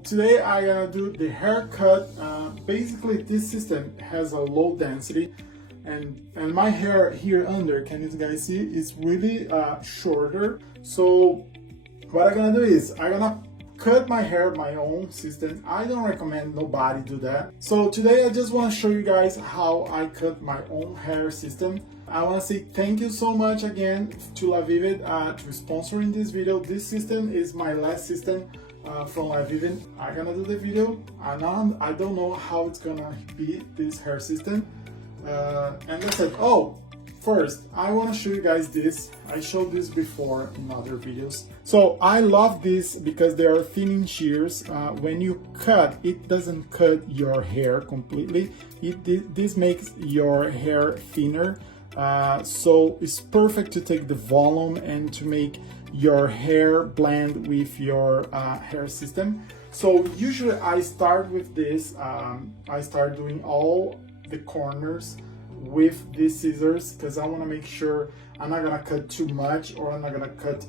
Today I'm gonna do the haircut. Basically this system has a low density and my hair here under, can you guys see, is really shorter. So what I'm gonna do is I'm gonna cut my hair my own system. I don't recommend nobody do that. So today I just want to show you guys how I cut my own hair system. I want to say thank you so much again to LaVivid to sponsoring this video. This system is my last system from LaVivid. I'm gonna do the video. I don't know how it's gonna be, this hair system. And that's it. Oh, first, I want to show you guys this. I showed this before in other videos. So I love this because they are thinning shears. When you cut, it doesn't cut your hair completely. This makes your hair thinner. So it's perfect to take the volume and to make your hair blend with your hair system. So usually I start with this. I start doing all the corners with these scissors because I want to make sure I'm not gonna cut too much, or I'm not gonna cut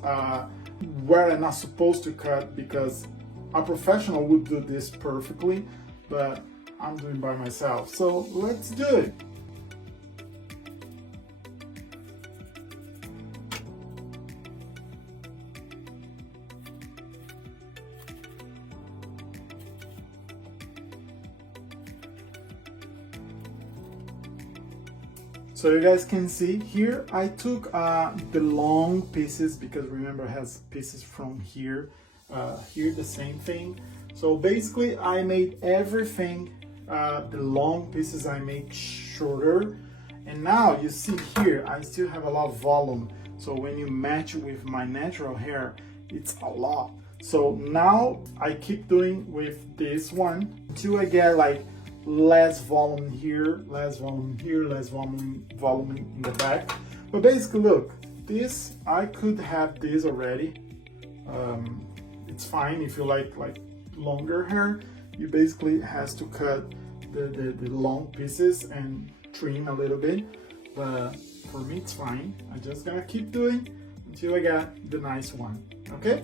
where I'm not supposed to cut, because a professional would do this perfectly, but I'm doing by myself. So let's do it. So you guys can see here, I took the long pieces, because remember it has pieces from here, here the same thing. So basically I made everything, the long pieces I made shorter. And now you see here, I still have a lot of volume. So when you match with my natural hair, it's a lot. So now I keep doing with this one until I get like less volume here, less volume here, less volume in the back. But basically look, this, I could have this already. It's fine if you like longer hair. You basically has to cut the long pieces and trim a little bit, but for me it's fine. I'm just gonna keep doing until I get the nice one. Okay,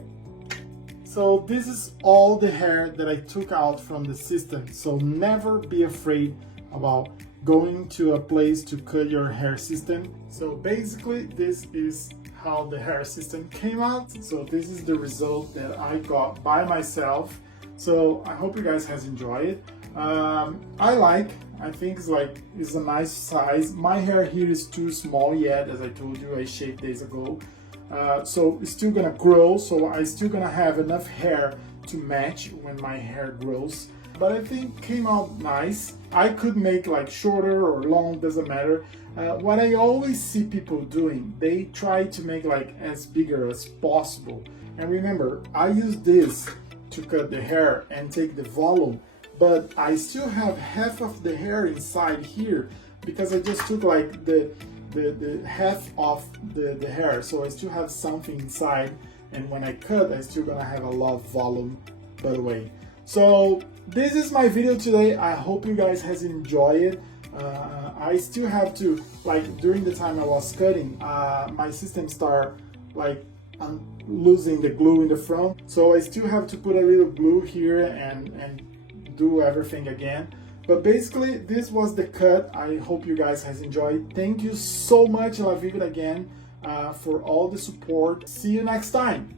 so this is all the hair that I took out from the system. So never be afraid about going to a place to cut your hair system. So basically this is how the hair system came out. So this is the result that I got by myself. So I hope you guys has enjoyed it. I think it's a nice size. My hair here is too small yet, as I told you, I shaved days ago. So it's still gonna grow, so I still gonna have enough hair to match when my hair grows. But I think came out nice. I could make like shorter or long, doesn't matter. What I always see people doing, they try to make like as bigger as possible. And remember, I use this to cut the hair and take the volume, but I still have half of the hair inside here because I just took like the half of the hair, so I still have something inside, and when I cut I still gonna have a lot of volume by the way. So this is my video today. I hope you guys has enjoyed it. I still have to, like, during the time I was cutting, my system start like losing the glue in the front, so I still have to put a little glue here and do everything again. But basically, this was the cut. I hope you guys has enjoyed. Thank you so much, LaVivid, again, for all the support. See you next time.